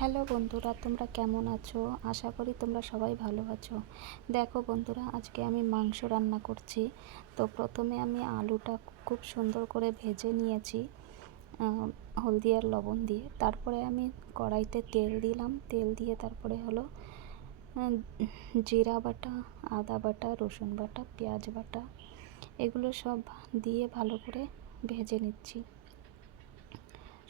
Hello বন্ধুরা, তোমরা কেমন আছো? আশা করি তোমরা সবাই ভালো আছো। দেখো বন্ধুরা, আজকে আমি মাংস রান্না করছি। তো প্রথমে আমি আলুটা খুব সুন্দর করে ভেজে নিয়েছি হলদি আর লবণ দিয়ে। তারপরে আমি কড়াইতে তেল দিলাম, তেল দিয়ে তারপরে হলো জিরা বাটা, আদা বাটা, রসুন বাটা, পেঁয়াজ বাটা, এগুলো সব দিয়ে ভালো করে ভেজে নিচ্ছি।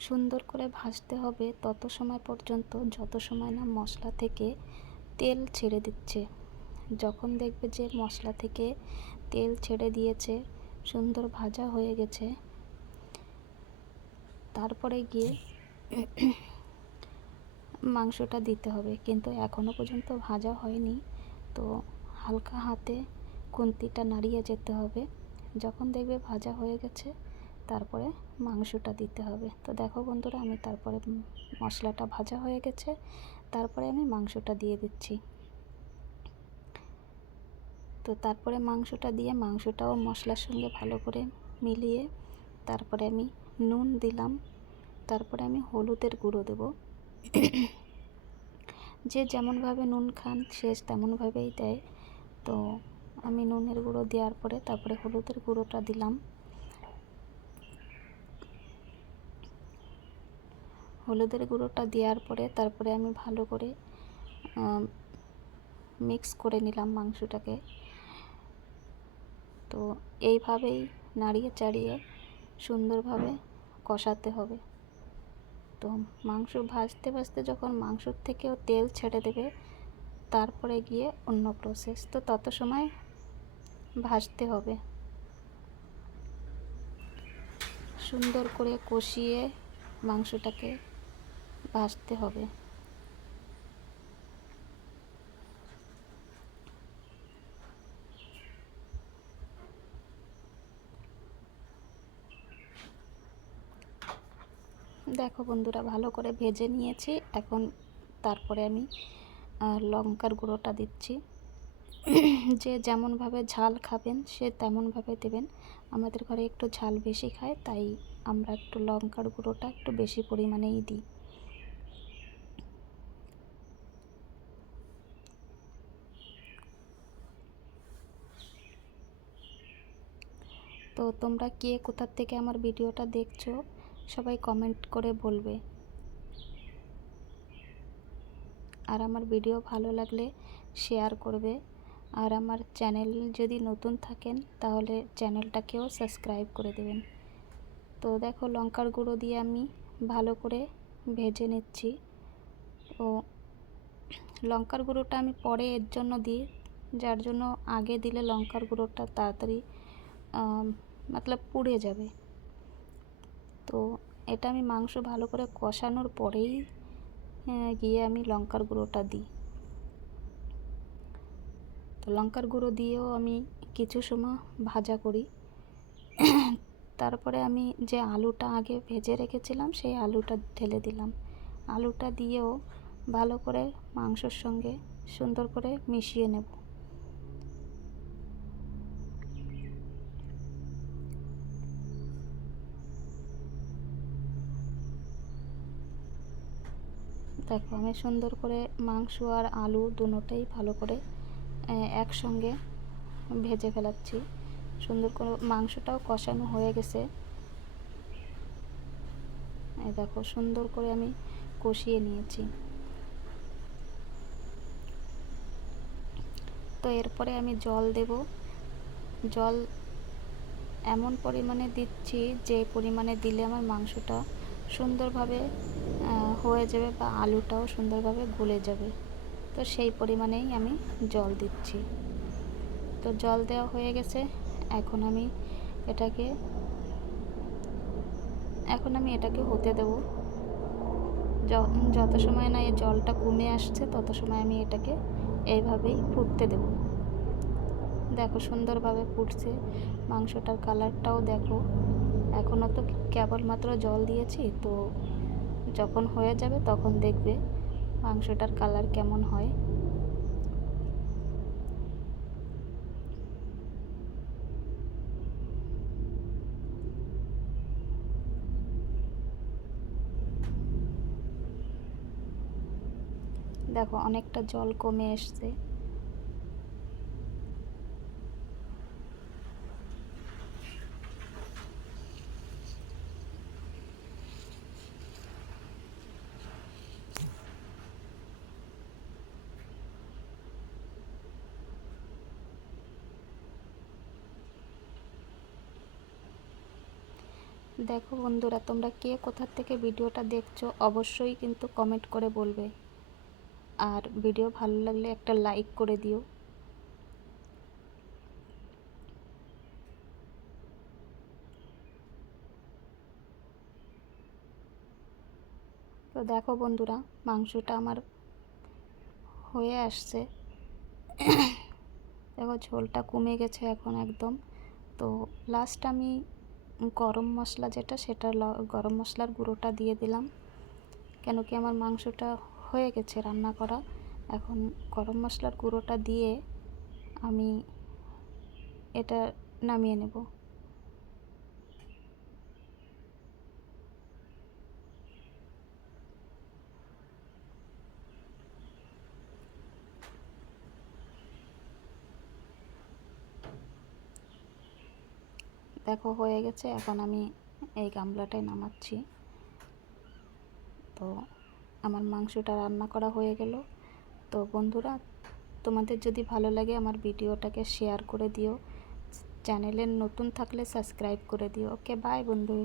সুন্দর করে ভাজতে হবে তত সময় পর্যন্ত যত সময় না মশলা থেকে তেল ছেড়ে দিচ্ছে। যখন দেখবে যে মশলা থেকে তেল ছেড়ে দিয়েছে, সুন্দর ভাজা হয়ে গেছে, তারপরে গিয়ে মাংসটা দিতে হবে। কিন্তু এখনও পর্যন্ত ভাজা হয়নি, তো হালকা হাতে খুন্তিটা নাড়িয়ে যেতে হবে। যখন দেখবে ভাজা হয়ে গেছে, তারপরে মাংসটা দিতে হবে। তো দেখো বন্ধুরা, আমি তারপরে মশলাটা ভাজা হয়ে গেছে, তারপরে আমি মাংসটা দিয়ে দিচ্ছি। তো তারপরে মাংসটা দিয়ে মাংসটাও মশলার সঙ্গে ভালো করে মিলিয়ে তারপরে আমি নুন দিলাম, তারপরে আমি হলুদের গুঁড়ো দেব। যে যেমনভাবে নুন খান সে তেমনভাবেই দেয়। তো আমি নুনের গুঁড়ো দেওয়ার পরে তারপরে হলুদের গুঁড়োটা দিলাম। হলুদের গুঁড়োটা দেওয়ার পরে তারপরে আমি ভালো করে মিক্স করে নিলাম মাংসটাকে। তো এইভাবেই নাড়িয়ে চাড়িয়ে সুন্দরভাবে কষাতে হবে। তো মাংস ভাজতে ভাজতে যখন মাংসর থেকেও তেল ছেড়ে দেবে, তারপরে গিয়ে অন্য প্রসেস। তো তত সময় ভাজতে হবে, সুন্দর করে কষিয়ে মাংসটাকে ভাজতে হবে। দেখো বন্ধুরা, ভালো করে ভেজে নিয়েছি। এখন তারপরে আমি লঙ্কার গুঁড়োটা দিচ্ছি। যে যেমনভাবে ঝাল খাবেন সে তেমনভাবে দেবেন। আমাদের ঘরে একটু ঝাল বেশি খায়, তাই আমরা একটু লঙ্কার গুঁড়োটা একটু বেশি পরিমাণেই দিই। তো তোমরা কে কোথা থেকে আমার ভিডিওটা দেখছো সবাই কমেন্ট করে বলবে। আর আমার ভিডিও ভালো লাগলে শেয়ার করবে। আর আমার চ্যানেল যদি নতুন থাকেন তাহলে চ্যানেলটাকেও সাবস্ক্রাইব করে দেবেন। তো দেখো, লঙ্কার গুঁড়ো দিয়ে আমি ভালো করে ভেজে নিচ্ছি। তো লঙ্কার গুঁড়োটা আমি পরে এর জন্য দিই, যার জন্য আগে দিলে লঙ্কার গুঁড়োটা তাড়াতাড়ি মতলব পুড়ে যাবে। তো এটা আমি মাংস ভালো করে কষানোর পরেই গিয়ে আমি লঙ্কার গুঁড়োটা দিই। তো লঙ্কার গুঁড়ো দিয়েও আমি কিছু সময় ভাজা করি। তারপরে আমি যে আলুটা আগে ভেজে রেখেছিলাম সেই আলুটা ঢেলে দিলাম। আলুটা দিয়েও ভালো করে মাংসর সঙ্গে সুন্দর করে মিশিয়ে নেব। দেখো, আমি সুন্দর করে মাংস আর আলু দুটোটাই ভালো করে একসঙ্গে ভেজে ফেলাচ্ছি। সুন্দর করে মাংসটাও কষানো হয়ে গেছে। এই দেখো, সুন্দর করে আমি কষিয়ে নিয়েছি। তো এরপরে আমি জল দেব। জল এমন পরিমাণে দিচ্ছি যে পরিমাণে দিলে আমার মাংসটা সুন্দরভাবে হয়ে যাবে বা আলুটাও সুন্দরভাবে গলে যাবে। তো সেই পরিমাণেই আমি জল দিচ্ছি। তো জল দেওয়া হয়ে গেছে। এখন আমি এটাকে হতে দেব। যত সময় না এই জলটা কমে আসছে তত সময় আমি এটাকে এইভাবেই ফুটতে দেব। দেখো, সুন্দরভাবে ফুটছে। মাংসটার কালারটাও দেখো। এখনও তো কেবলমাত্র জল দিয়েছি, তো যখন হয়ে যাবে তখন দেখবে মাংসটার কালার কেমন হয়। দেখো অনেকটা জল কমে এসছে। দেখো বন্ধুরা, তোমরা কে কোথা থেকে ভিডিওটা দেখছো অবশ্যই কিন্তু কমেন্ট করে বলবে, আর ভিডিও ভালো লাগলে একটা লাইক করে দিও। তো দেখো বন্ধুরা, মাংসটা আমার হয়ে আসছে। দেখো ঝোলটা কমে গেছে এখন একদম। তো লাস্ট আমি গরম মশলা যেটা, সেটা গরম মশলার গুঁড়োটা দিয়ে দিলাম, কেন কি আমার মাংসটা হয়ে গেছে রান্না করা। এখন গরম মশলার গুঁড়োটা দিয়ে আমি এটা নামিয়ে নেব। দেখো হয়ে গেছে, এখন আমি এই গামলাটায় নামাচ্ছি। তো আমার মাংসটা রান্না করা হয়ে গেল। তো বন্ধুরা, তোমাদের যদি ভালো লাগে আমার ভিডিওটাকে শেয়ার করে দিও, চ্যানেলে নতুন থাকলে সাবস্ক্রাইব করে দিও। ওকে, বাই বন্ধু।